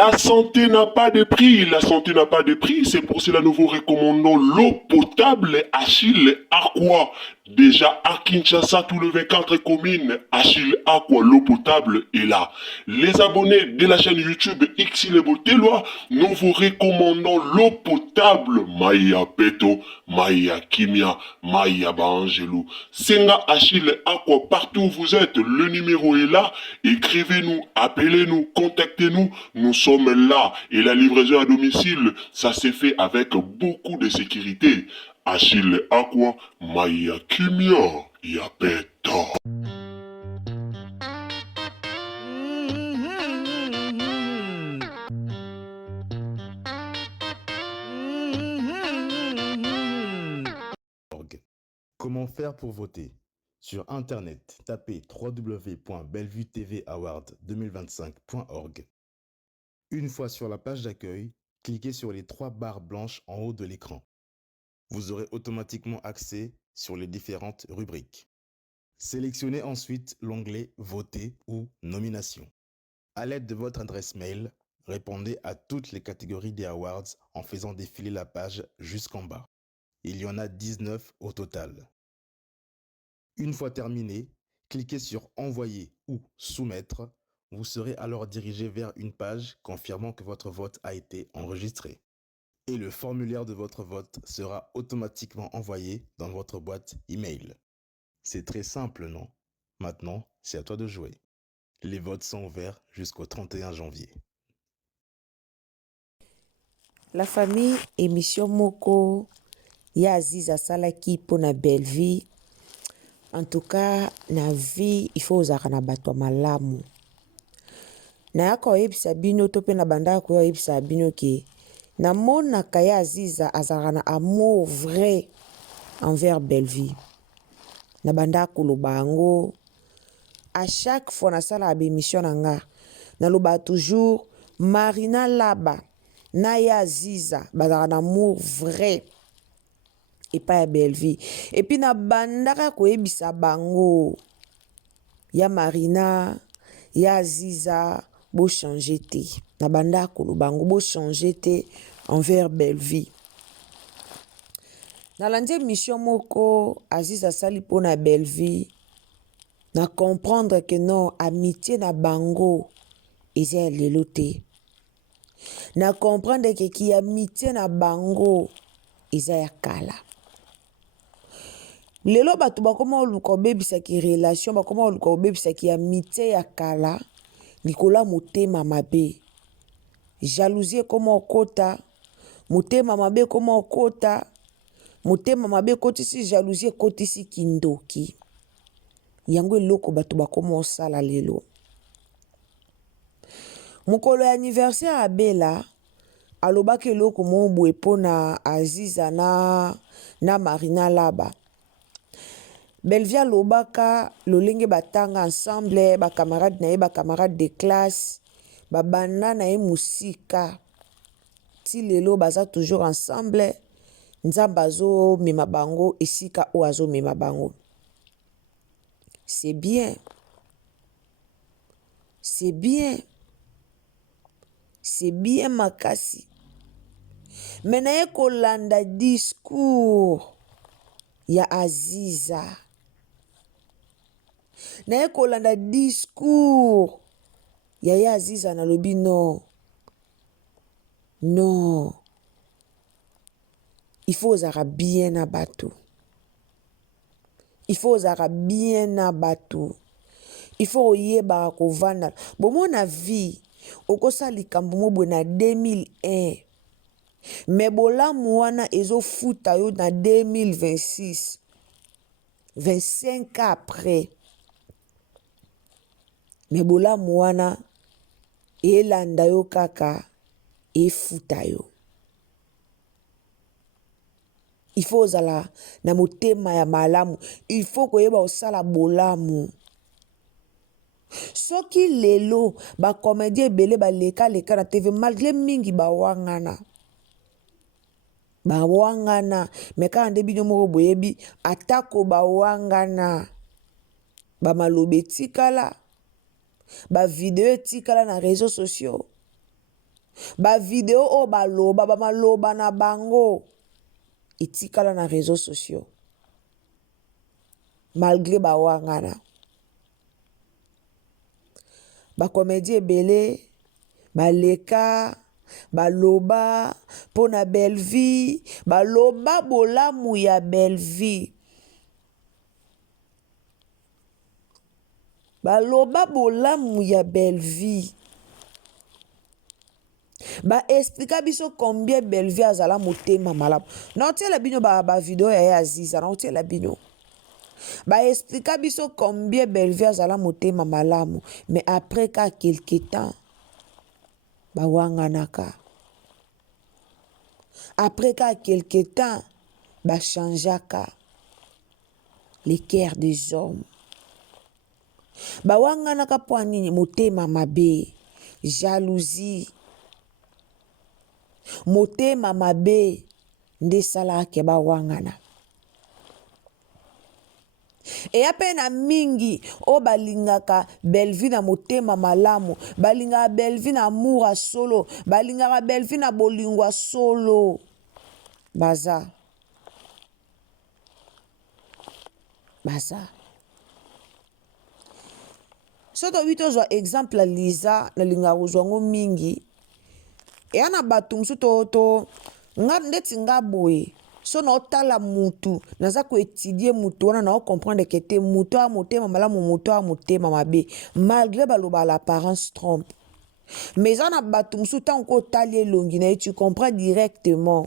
La santé n'a pas de prix, la santé n'a pas de prix, c'est pour cela que nous vous recommandons l'eau potable Achille Aqua. Déjà à Kinshasa, tout le 24 communes, Achille Aqua, l'eau potable est là. Les abonnés de la chaîne YouTube Xile Boteloa, nous vous recommandons l'eau potable Maya Peto, Maya Kimia, Maya Bangelou. Senga Achille Aqua, partout où vous êtes, le numéro est là. Écrivez-nous, appelez-nous, contactez-nous. Nous sommes là et la livraison à domicile, ça s'est fait avec beaucoup de sécurité. Achille Aqua, Maya Kimia, Yapeta. Comment faire pour voter? Sur Internet, tapez www.bellevueTVAward2025.org. Une fois sur la page d'accueil, cliquez sur les 3 barres blanches en haut de l'écran. Vous aurez automatiquement accès sur les différentes rubriques. Sélectionnez ensuite l'onglet « Voter » ou « Nomination ». À l'aide de votre adresse mail, répondez à toutes les catégories des awards en faisant défiler la page jusqu'en bas. Il y en a 19 au total. Une fois terminé, cliquez sur « Envoyer » ou « Soumettre ». Vous serez alors dirigé vers une page confirmant que votre vote a été enregistré. Et le formulaire de votre vote sera automatiquement envoyé dans votre boîte email. C'est très simple, non? Maintenant, c'est à toi de jouer. Les votes sont ouverts jusqu'au 31 janvier. La famille émission moko ya Aziza Salaki pour na belle vie. En tout cas, na vie, il faut ozaka na bato malamu. Na yako yebisa bino to pe na banda ko yebisa bino ke na mona kaya Aziza azaka na amour vrai envers belle vie. Na banda ko lobango à chaque fois na sala émission nanga na loba toujours Marina Laba na ya Aziza bazaka na amour vrai et pas belle vie. Et puis na bandaka ko yebisa bango ya Marina ya Aziza bo changer te. Na bandaka ko bango bo changer te envers belle vie. Na landi mission moko Aziza sali po na belle vie. Na comprendre que non amitié na bango eza lelo te. Na comprendre que ki amitié na bango eza ya kala. Lelo bato bakoma oluka obebisaki relation bakoma oluka obebisaki amitié ya kala likola motema mabe. Jalousie koma okota, motema mabe koma okota, motema mabe kotisi jalousie kotisi kindoki. Yango eloko bato bakoma osala lelo. Mokolo ya anniversaire ya Bella alobaki eloko mobwe pona Aziza na Marina Laba. Belvia lobaka lolenge batanga ensemble ba camarade na ye ba camarade de classe ba banda na ye musika ti lelo baza toujours ensemble nzamba zo mema bango esika o azo mema bango. C'est bien. C'est bien. C'est bien makasi. Mais na ye kolanda discours ya Aziza. Na ye kolanda discours ya Aziza na lobi non. Non. Il faut ozara bien na bato. Il faut ozara bien na bato. Il faut oyeba kovanda. Bomo na vie okosa likambo mobwe na 2001. Mais bolamu wana ezofuta yo na 2026. 25 ans après. Mais bolamu wana elanda yo kaka efuta yo. Il faut ozala na motema ya malamu. Il faut koyeba osala bolamu. Soki lelo ba comédien ebele baleka na TV malgré mingi bawangana. Bawangana. Meka nde bino moko boyebi atako bawangana. Ba malobe etikala. Ba video etikala na réseaux sociaux. ba video o baloba ba maloba na bango etikala na réseaux sociaux malgré ba wangana ba comédie ebele baleka baloba pona belle vie baloba bolamu ya belle vie baloba bolamu ya belle vie ba explica biso combien belle vie azala motema malamu na otiela bino ba video ya Aziza na otiela bino ba explica biso combien belle vie azala motema malamu mais après ka quelque temps ba wanganaka après ka quelque temps ba changeaka les cœurs des hommes ba wanganaka po nini motema mabe jalousie motema mabe nde salaka ba wangana eya pe na mingi o balingaka belle vie na motema malamu balingaka belle vie na amour a solo balingaka belle vie na bolingwa solo baza so tobi tozwa exemple ya Liza nalingaka kozwa ngo mingi eya na bato mosusu ndeti nga boye so na otala mutu naza koetudie mutu wana na ocomprendre ke te mutu a motema malamu mutu a motema mabe malgré baloba l'apparence trompe mais eza na bato mosusu ntango kotali elongi na ye tu comprends directement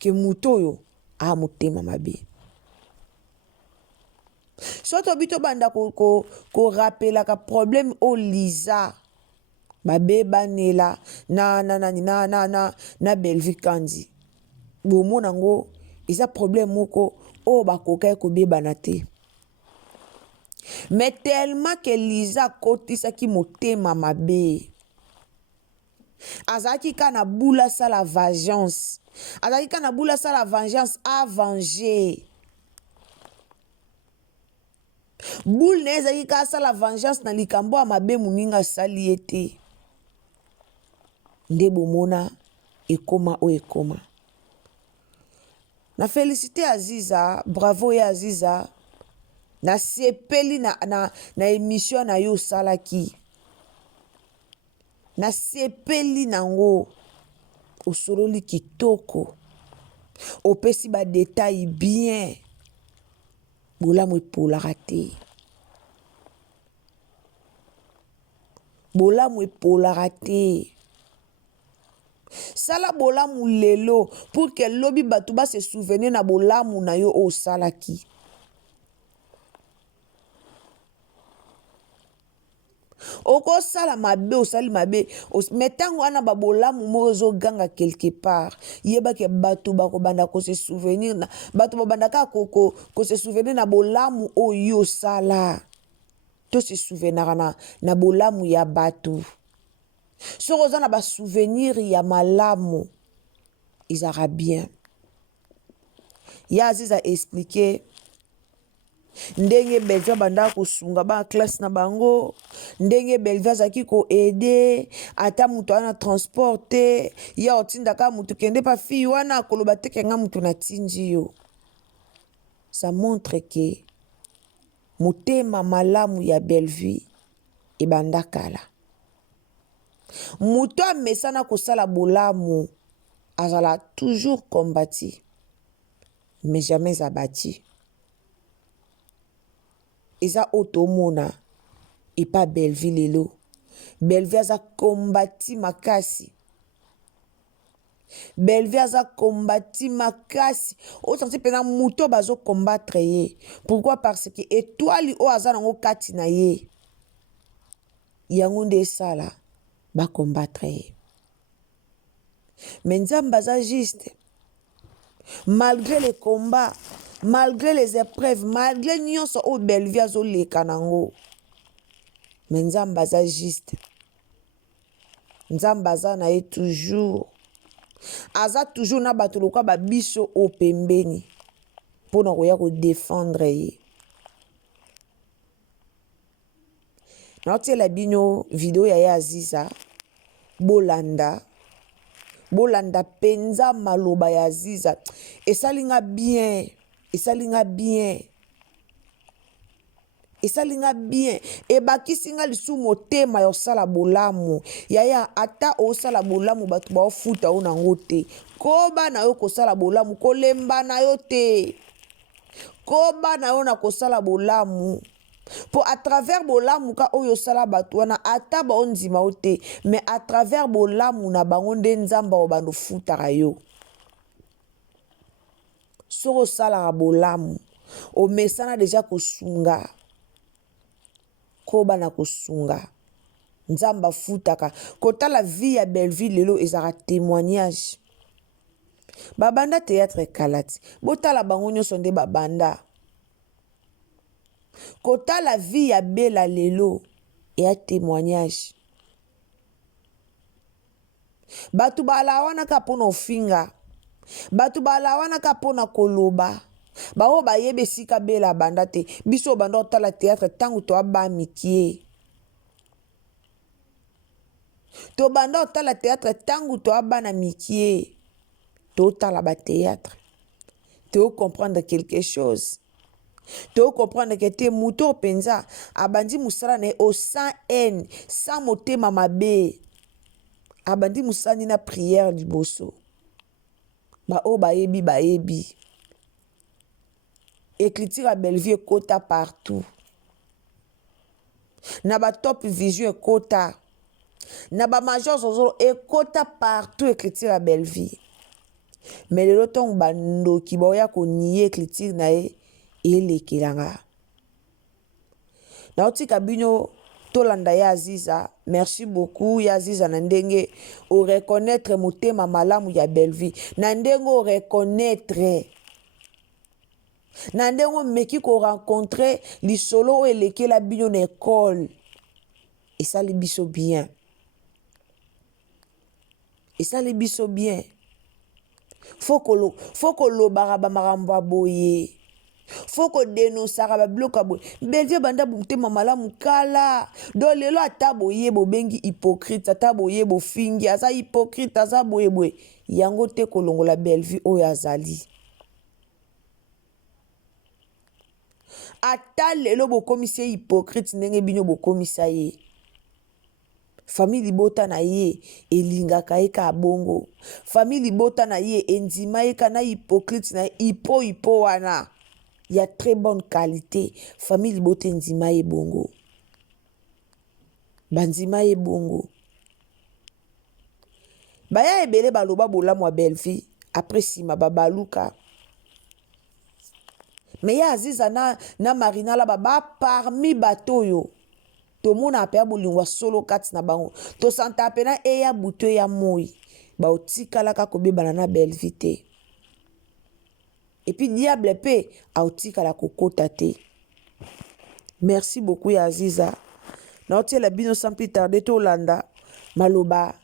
ke mutu oyo a motema mabe so tobi tobanda korapelaka problème o Liza babebanela na belle vie kandi bomona ngo eza problème moko o bakoka kobebana te mais tellement que Liza kotisaki motema mabe azalaki ka na bula sa la vengeance azalaki ka na bula sa la vengeance a venger boule na ezalaki ka sa la vengeance na likambo ya mabe moninga asali ye te nde bomona ekoma o ekoma na félicité Aziza bravo ya Aziza na sepeli na émission na yo salaki na sepeli nango osololi kitoko opesi ba détail bien bolamu epolaka te bolamu epolaka te sala bolamu lelo pour que lobi bato ba se souvenir na bolamu na yo osalaki okosala mabe osali mabe mais ntango wana babolamu moko ezoganga quelque part yebake bato bakobanda kose souvenir na bato babandaka kose souvenir na bolamu oyo osala to se souvenir na bolamu ya bato soko oza na basouvenir ya malamu ezaka bien ya Aziza expliquer ndenge belvia bandaka kosunga ba classe na bango ndenge belvia azalaki koede ata mutu wana transport te ya otindaka mutu kende pa fille wana koloba teke nga mutu natindi yo ça montre que motema malamu ya belle vie ebanda kala mutu amesana kosala bolamu azala toujours combattu mais jamais abattu eza otomona epa belle vie lelo belle vie aza combattu makasi belle vie aza combattu makasi osanti pena muto bazo combattre ye pourquoi parce que étoile o aza nango kati na ye yango nde esala ba combattre ye mais nzambe aza juste malgré les combats malgré les épreuves malgré nyonso o belle vie azoleka nango mais nzambe aza juste nzambe aza na ye toujours aza toujours na bato lokwa babiso o pembeni mpona koya kodefendre ye naotiela bino video ya ye Aziza bolanda penza maloba ya Aziza esalinga bien ebakisinga lisu motema ya osala bolamu yaya ata osala bolamu bato baofuta o nango te koba na yo kosala bolamu kolemba na yo te koba na yo na kosala bolamu po à travers bolamu ka oyo osala bato wana ata baondima o te mais à travers bolamu na bango nde nzamba o bando futaka yo soko osalaka bolamu omesana deja kosunga koba na kosunga nzamba futaka kotala vie ya Belleville lelo ezaka témoignage babanda théâtre kalati botala bango nyonso nde babanda kotala vie ya Bella lelo eya témoignage batu bala wana ka pona ofinga batu bala wana ka pona koloba bao bayebe sika Bella banda te biso banda otala théâtre tangu to aba mikie to banda otala théâtre tangu to aba na mikie to otala ba théâtre to comprendre quelque chose to comprendre que te muto penza abandi musala na au sans haine sans motema mabe abandi musani na prière liboso ba o bayebi écriture à Belleville kota partout na ba top vision kota na ba major zozoro kota partout écriture à Belleville mais le temps bando ki boya ko nier écriture na elekelanga na otika bino tolanda ya Aziza merci beaucoup ya Aziza na ndenge o reconnaître motema malamu ya Belleville na ndenge o reconnaître na ndenge meki ko rencontrer lisolo o elekela bino na école esali biso bien faut que lobara ba marambo boye faut que dénonçara ba bloka boye Belleville banda motema malamu kala do lelo ata boye bobengi hypocrite ata boye bofingi aza hypocrite aza boye yango te kolongola Belleville oyo azali ata lelo bokomisi hypocrite ndenge bino bokomisa ye famille libota na ye elingaka ye ka bongo famille libota na ye endima ye kana hypocrite na hypo wana ya très bonne qualité famille libota endima ye bongo bandima ye bongo baya ebele baloba bolamu ya Belleville après sima babaluka mais ya Aziza na Marina la baba parmi bato yo to mona apea bolingwa solo kati na bango to santa pena eya buto ya moi ba otikala ka kobebana na Belleville te et puis diable pe a otikala kokota te merci beaucoup ya Aziza na otiela bino sans plus tarder to landa maloba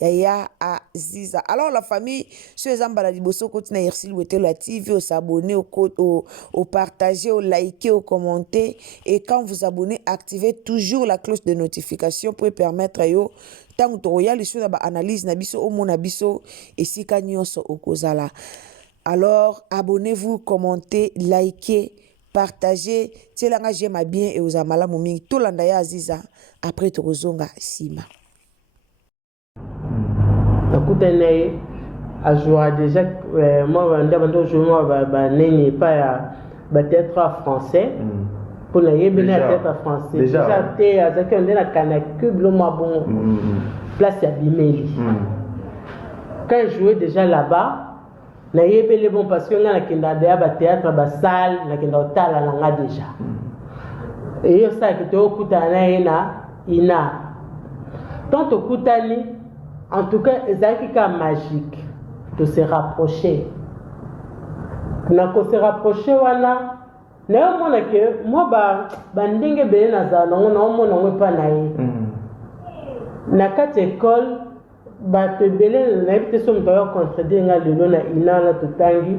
ya Aziza. Alors la famille, sur les emballades liboso continue à merci le la TV, au s'abonner, au partager, au liker, au commenter et quand vous abonnez, activez toujours la cloche de notification pour permettre à yo tant que royal les choses analyse na biso au mon abiso et si nyonso okozala. Alors abonnez-vous, commentez, likez, partagez, tselanga j'aime bien et aux amala momingi to landa ya Aziza après tozonga sima. Nakutanaye ajoué déjà moi ndabando journal ba neni pas théâtre français pour na yebena théâtre français déjà té azaki ndena kana cube mo bon place ya Bimeli quand jouer déjà là-bas na yebele bon parce que na kinda de ba théâtre ba salle na kinda otala na nga déjà et yo ça que to kutana ina tant to kutani. En tout cas, c'est magique de se rapprocher. Se rapprocher, voilà. Moi, bandingue bene naza, non, pas naïe. Na quatre écoles, te bele na epte somme toyo contredire nga lelo na ina la totangi.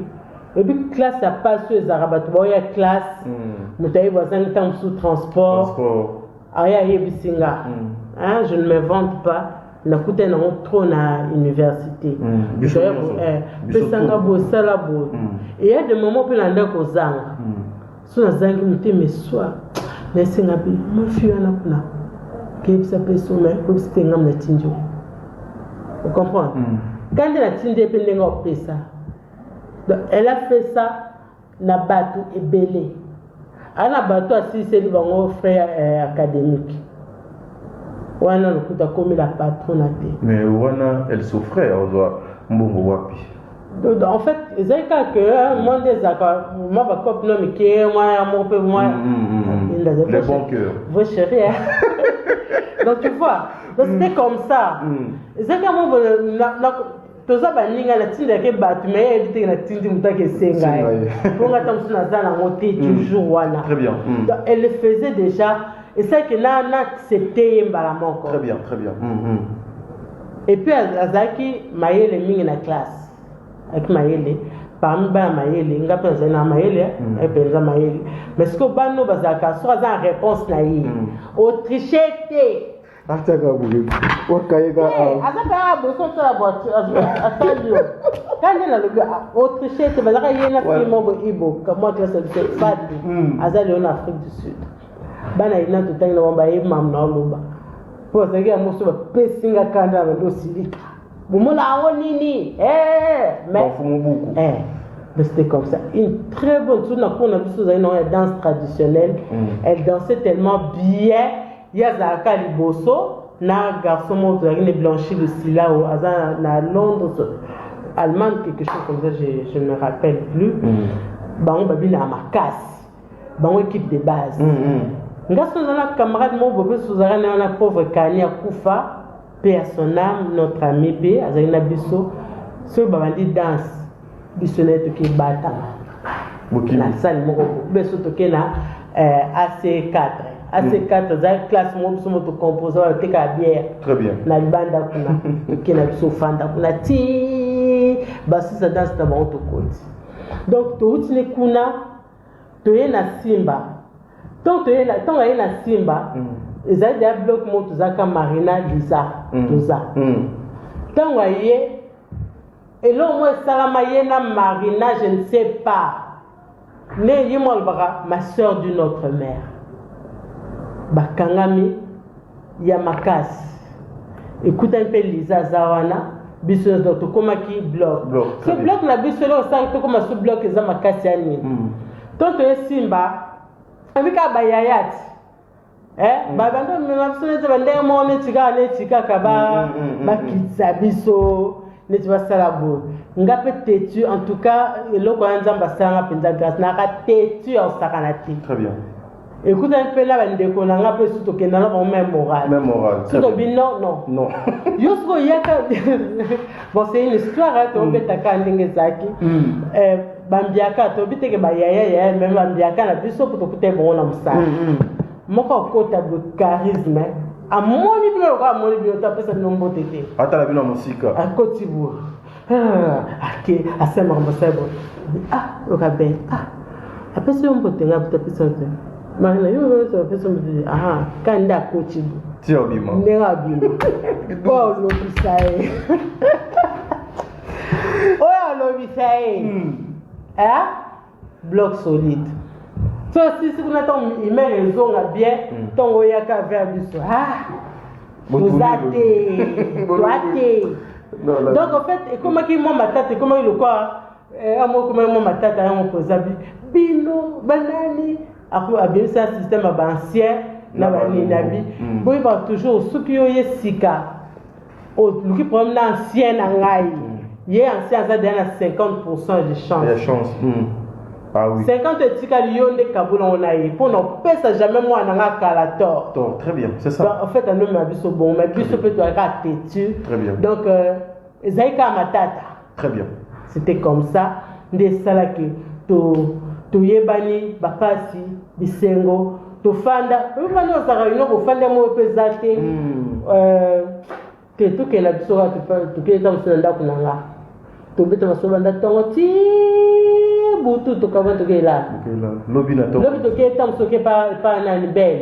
Et puis classe à pas sur les arabes, boya classe. Mutayi voisin temps sous transport. Aya yebisinga. Hein, je ne me vante pas. nakuta na trop na université pesanga bosala bo et il y a des moments pe nanda kozanga so nazangi muteme swa nesenga bi mafia na kuna kebisa peso mais comme c'était ngam na tinjo vous comprenez quand elle a tindé pe ndenga opesa donc elle a fait ça na batu ebele ana batu asisi li bango frère académique wana lokuta comme la patronne mais wana elle souffrait mbongo wapi en fait c'est que moi des accords moi ba cop non mais qui moi mon peu moi les bons cœurs vos chéris donc tu vois donc c'était comme ça c'est que moi toza baninga na tinda ke batu mais éviter na tindi mutake senga pour nga tamsu na zana moté toujours wana très bien donc elle le faisait déjà et c'est que là on a accepté mbalamoko très bien et puis azaki mayele mingi na classe avec mayele parmi ba mayele nga penza na mayele et penza mayele mais ce que bano bazaka so za réponse na yi autrichete ataka bugi wakayega azaka boso ta voiture attention quand elle a le autrichete bazaka yena primo bo ibo comment tu sais c'est fadi azali en Afrique du Sud bana ina tutanga wamba imam na loba pour ça que moso pesinga kanda ndo silika bumola awo nini mais mais c'était comme ça une très bonne chose qu'on a vu sur une danse traditionnelle elle dansait tellement bien yazaka liboso na garçon moto qui ne blanchit le sila au azan na Londres Allemagne quelque chose comme ça je ne me rappelle plus bango babina makas bango équipe de base ngaso na camarade mo bobe suzara na pauvre kani akufa paix à son âme notre ami B azalina biso so babandi danse biso net ki bata na salle moko beso toke na AC4 za classe mo biso moto composer wa teka bière très bien na libanda kuna toke na biso fanda kuna ti basi sa danse na bango tokoti donc to utine kuna toye na Simba donc toye na Simba ezali da bloc mo tozaka Marina Lisa toza donc aye elo mo salama yena Marina je ne sais pas ne yimo albara ma sœur d'une autre mère bakangami ya makasi écoute un peu Lisa zawana biso to komaki bloc ce bloc na biso lo sa to koma ce bloc za makasi ani donc to Simba abika bayayati babando mnamsonete bandenge mo netika kaba bakitsa biso neti basala bo ngape têtu en tout cas eloko ya nzamba sanga penza grâce na ka têtu en sakanati très bien écoute un peu là bandeko na ngape surtout que na ba même moral surtout non yosko yaka bon c'est une histoire to beta kandenge zaki bambiaka to biteke ba yaya même bambiaka na biso pour to bon na musala moko kota de charisme a moni bilo ko moni bilo ta pesa nombo tete ata la bino musika a kotibu ake asema mbosebo oka ben apesa nombo tenga ta pesa te marina yo so pesa mbi kanda kotibu ti obima nera bino oh lo bisae oh lo bisae bloc solide. So si vous avez une raison bien, ton oyaka vers du soir. Vous êtes donc en fait, comment qui moi ma tête, comment il le quoi, comment ma tête a un posabi, bino, banani, après bien ça système ancien, na bani nabi, bon il va toujours ce qui est sika, au qui prend l'ancien angai, il est ancien ça donne 50% de chance. De chance. Ah oui. 50 tika lion de kabula on a pour ne pas jamais moi nanga kalator. Très bien, c'est ça. En fait un homme abiso bon mais biso peut toi têtu. Très bien. Donc Zaika matata. Très bien. C'était comme ça des salaki to yebani bapasi bisengo to fanda. Bano za réunion ko fanda mo pesate que tout que la biso to que dans ce ndako nanga. To beta masobanda tongo ti butu to kama to kela lobi na to lobi to ke tam so ke pa na ni bel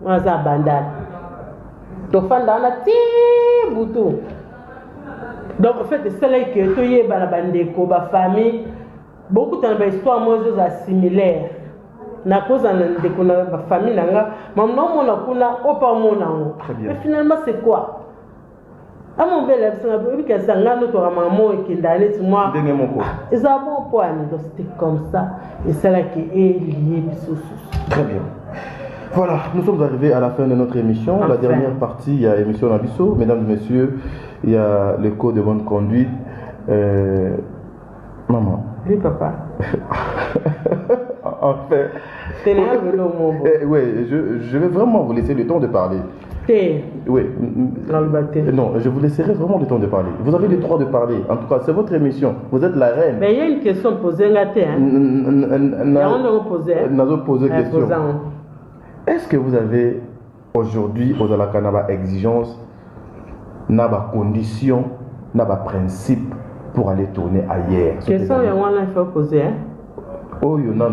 wana bandal to fanda na ti ye butu. Donc en fait c'est là que to ye bana bandeko ba famille beaucoup de histoires moi similaires. Na cause ndeko na ba famille nanga maman mona kuna opa mona ngo. Mais finalement c'est quoi? À mon bel absent, que ça n'a notre maman et qui d'aller sur moi. Ils ont bon point, donc c'était comme ça. Et c'est là qui est lié. Très bien. Voilà, nous sommes arrivés à la fin de notre émission. Enfin. La dernière partie, il y a émission Nabiso. Mesdames et messieurs, il y a le code de bonne conduite. Maman. Oui, papa. Enfin. Oui, je vais vraiment vous laisser le temps de parler. Oui. Non, je vous laisserai vraiment le temps de parler. Vous avez le droit de parler. En tout cas, c'est votre émission. Vous êtes la reine. Mais il y a une question posée. Est-ce que vous avez aujourd'hui aux Alakanaba exigence, naba condition, naba principe pour aller tourner ailleurs? Question il faut poser. Oh, il y a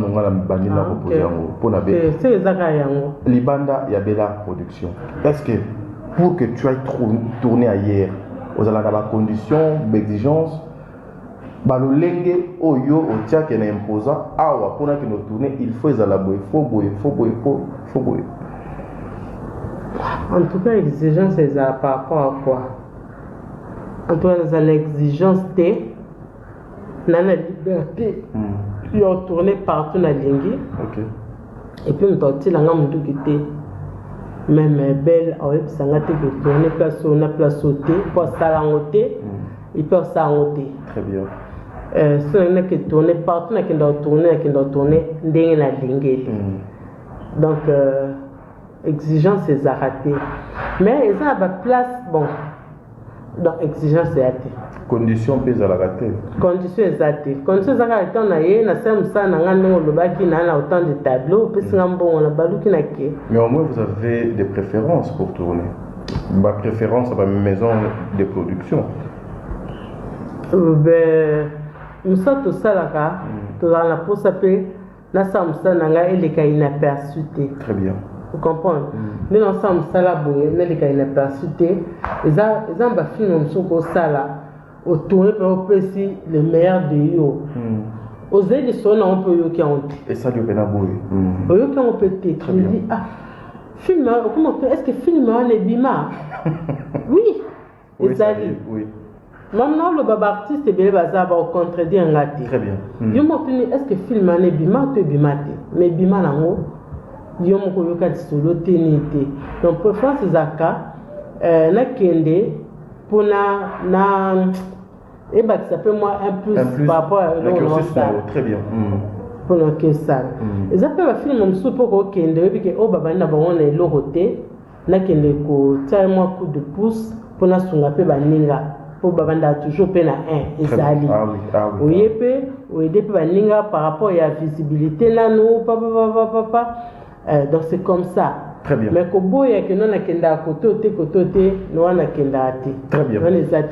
Libanda Yabela Production. Est-ce que pour que tu ailles tourner ailleurs, aux conditions d'exigence, balolenge oyo otia qui est imposant, awa pour que nous tourner, il faut ezalaboy, faut boy. En tout cas, l'exigence c'est par rapport à quoi? En tout cas, l'exigence de la liberté. Puis on tournait partout dans l'Ingi. Et puis on sortit là, on était même belle, on tourner place on a place sauter, pour s'arrêter, et puis s'arrêter. Très bien. Si on a qui tourner partout, on a qui doit tourner dans la Lingi. Donc exigence c'est arrêté. Mais ils ont à place bon. Donc exigence c'est arrêté. Condition pèse à la rater. Condition exacte. Condition exacte on a eu na sem ça na ngano lobaki na autant de tableaux puis ngambo on a baluki na ke. Mais au moins vous avez des préférences pour tourner. Ma préférence à ma maison de production. Ben nous ça tout ça là tout dans la pour s'appeler na sem ça na nga ele ka inaperçu. Très bien. Vous comprenez? Mais dans sem ça là boye na ele ka inaperçu. Ils ont ba film sur ça là. Au tourner pour aussi le meilleur de yo. Aux éditions on peut yo qui ont. Et ça du benaboué. Yo qui ont pété. Tu me dis film comment est-ce que film est bima? Oui. Oui. Oui. Maintenant le baba artiste est bien bazar va contredire un gâté. Très bien. Yo m'obtenir est-ce que film est bima ou bimate? Mais bima nango yo moko yo ka solo tenité. Donc préférence zaka na kende pour na et bah ça peut moi un plus par rapport à très bien. Pour le que ça. Ils appellent un film comme ça pour que et que oh baba na on est l'oroté na kende ko tire moi coup de pouce pour na sunga pe baninga pour baba na toujours pe na un ezali. Oui pe ou aider pe baninga par rapport à la visibilité là nous papa donc c'est comme ça. Très bien. Mais kobo ya que non na kenda côté non na kenda ate. Très bien.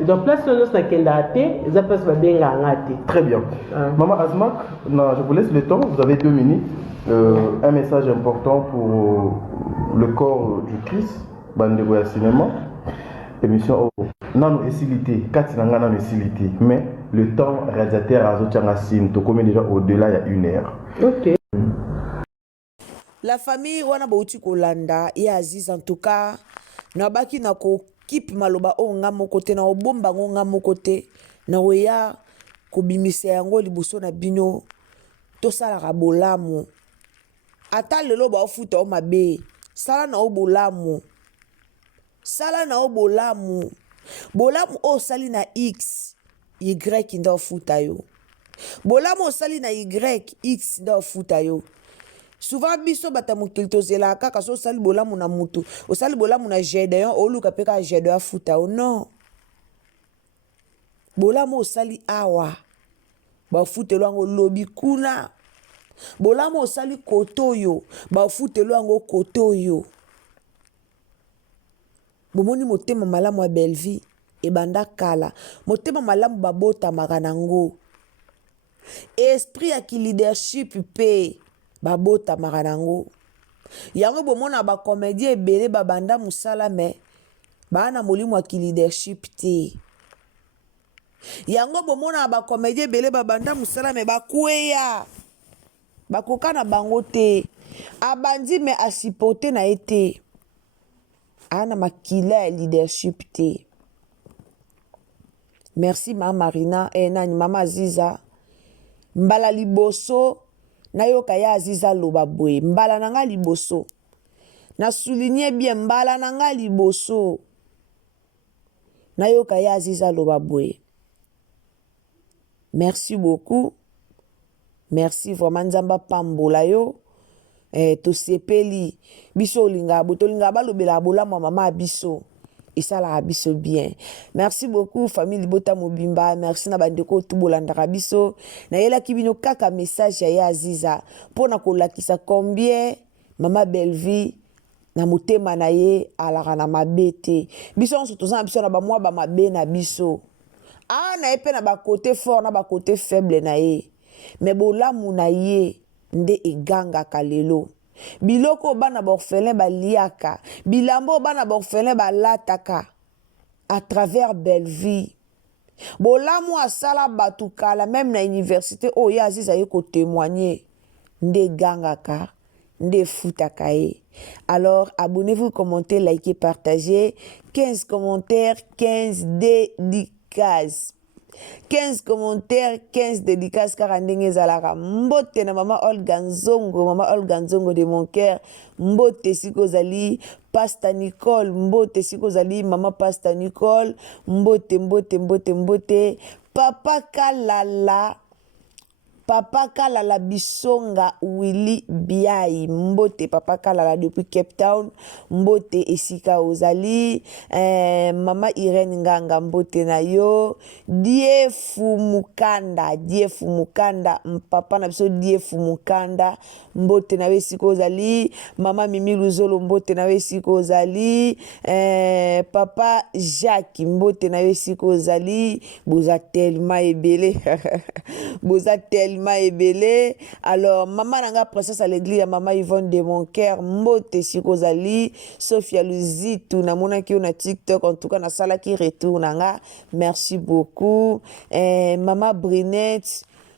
Donc place non na kenda ate, ça passe pas bien ngate. Très bien. Maman Azmak, je vous laisse le temps, vous avez 2 minutes. Un message important pour le corps du Christ, Bandego ya cinéma. Émission non facilité, 4 nanga non facilité, mais le temps réalisateur azotianga sim, to comme déjà au-delà il y a 1 heure. OK. La famille wana bauti kolanda ya Aziz en tout cas na baki na ko kip maloba o nga moko te na obomba nga moko te na oya ko bimisa yango liboso na bino to sala ka bolamu ata lelo ba ofuta o mabe sala na obolamu bolamu o sali na x y nda ofuta yo bolamu o sali na y x nda ofuta yo. Souvent biso batamukil tozela kaka so sali bolamu na mutu o sali bolamu na Gédéon o luka peka Gédéon futa o non bolamu o sali awa ba futelo ngo lobi kuna bolamu o sali kotoyo ba futelo ngo kotoyo bomoni motema malamu ya Belleville e banda kala motema malamu babota makanango esprit ya ki leadership pe babota makanango yango bomona ba comédien ebele babanda musala me bana molimo ya leadership te. Yango bomona ba comédien belé babanda musala me bakweya. Bakoka na bango te. Abandi me asipote na ete. Ana makila ya leadership te. Merci Mama Marina nani Mama Aziza. Mbala liboso na yoka ya Aziza loba boye. Mbala nanga liboso. Na souligner bien mbala nanga liboso. Na yoka ya Aziza loba boye. Merci beaucoup. Merci vraiment nzamba pambola yo. To sepeli biso linga botolinga balobela bola mama biso. Et ça la biso bien. Merci beaucoup famille Libota Mobimba. Merci na bandeko tout bolanda biso. Na yela kibino kaka message ya Aziza. Pona kolakisa combien Mama Belle-Vie na motema na ye alara na mabete. Biso on se tozana biso na ba mwa ba mabe na biso. Na epe na ba côté fort na ba côté faible na ye. Mais bolamu na ye nde eganga kalelo. Biloko bana borfelin ba liaka. Bilambo bana borfelin ba lataka. À travers Belle-Vie. Bolamu asala batukala même na université o ya Aziza yeko témoigner. Nde gangaka. Nde futaka ye. Alors abonnez-vous, commentez, likez, partagez. 15 commentaires, 15 dédicaces. 15 commentaires, 15 dédicaces car andenge zalaka. Mbote na Mama Olga Nzongo de mon cœur. Mbote siko zali Pasta Nicole. Mbote siko zali Mama Pasta Nicole. Mbote. Papa Kalala Bisonga Willy Biai. Mbote Papa Kalala depuis Cape Town. Mbote Esika Ozali. Mama Irene Nganga Mbote na yo. Diefu Mukanda. Papa na biso Diefu Mukanda. Mbote na Esika Ozali. Mama Mimi Luzolo Mbote na Esika Ozali. Papa Jacques Mbote na Esika Ozali. Boza tellement ebele. Ebele. Alors maman nanga princesse à l'église Mama Yvonne de mon cœur Mbote sikozali Sophia Luzitu na mona ki na TikTok en tout cas na sala qui retourne nanga. Merci beaucoup.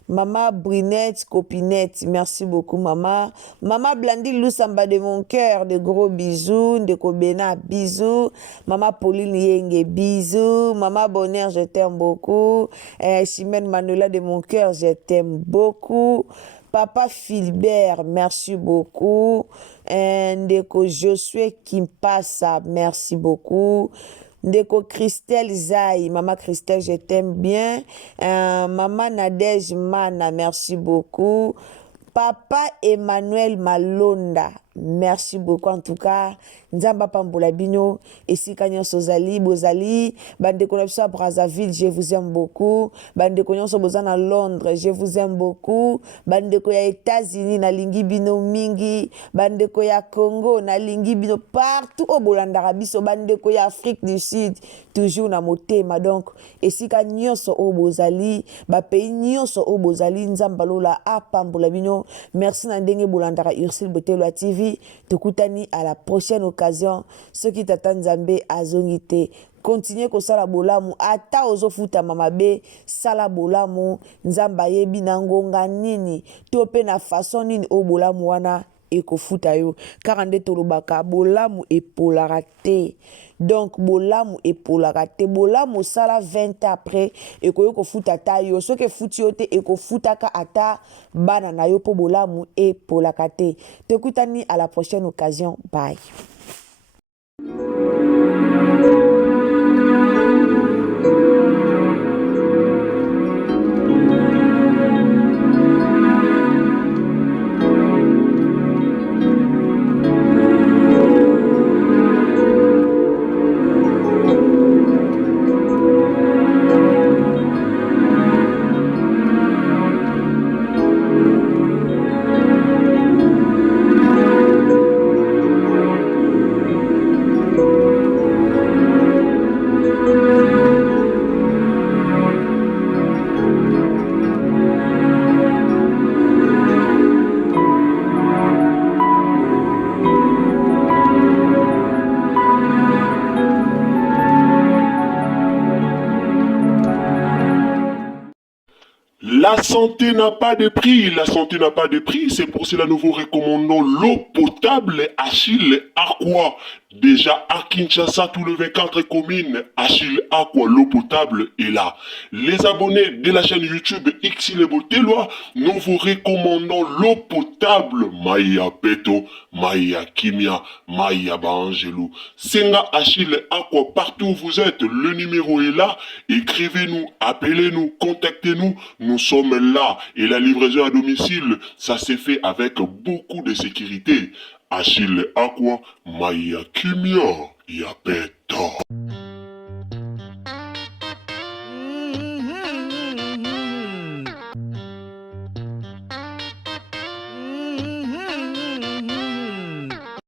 Maman Brunette, copinette, merci beaucoup maman. Maman Blandine Lusamba de mon cœur, de gros bisous, de Kobena, bisous. Maman Pauline Yenge, bisous. Maman Bonheur, je t'aime beaucoup. Chimène Manuela de mon cœur, je t'aime beaucoup. Papa Philbert, merci beaucoup. Ndeko Josué Kimpasa, merci beaucoup. Ndeko Christelle Zay, Maman Christelle, je t'aime bien. Maman Nadège Mana, merci beaucoup. Papa Emmanuel Malonda, merci beaucoup en tout cas. Nzamba Pambola Bino, Esika Nyonso Zali, Bozali, Bande Connexion à Brazzaville, je vous aime beaucoup. Bande Connexion Bozan à Londres, je vous aime beaucoup. Bande Koya États-Unis, na Lingi Bino Mingi. Bande Koya Congo, na Lingi Bino partout au Bolandara Biso. Bande Koya Afrique du Sud, toujours na motema. Donc, Esika Nyonso au Bozali, ba pays Nyonso au Bozali, Nzamba Lola à Pambola Bino. Merci Nandenge Bolandara Ursule Botelo TV. Tukutani à la prochaine occasion. Ceux qui t'attendent Zambé azongite. Continuez ko sala bolamu ata ozofuta mamabe sala bolamu nzamba yebi nangonga nini tope na façon nini o bolamu wana ekofuta yo car nde tolobaka bolamu epolaka te. Donc bolamu epolaka te. Bolamu sala 20 après ekoyo kofuta ta yo soki futi yo te ekofutaka ata bana na yo po bolamu epolaka te. Tekutani à la prochaine occasion. Bye. La santé n'a pas de prix, la santé n'a pas de prix, c'est pour cela nous vous recommandons l'eau potable Achille Aqua. Déjà à Kinshasa, tous les 24 communes, Achille Aqua, l'eau potable est là. Les abonnés de la chaîne YouTube Xile Botelwa, nous vous recommandons l'eau potable Maya Peto, Maya Kimia, Maya Bangelou. Senga Achille Aqua, partout où vous êtes, le numéro est là. Écrivez-nous, appelez-nous, contactez-nous. Nous sommes là. Et la livraison à domicile, ça s'est fait avec beaucoup de sécurité. Achille Aqua, Maya Kimia, Yapeta.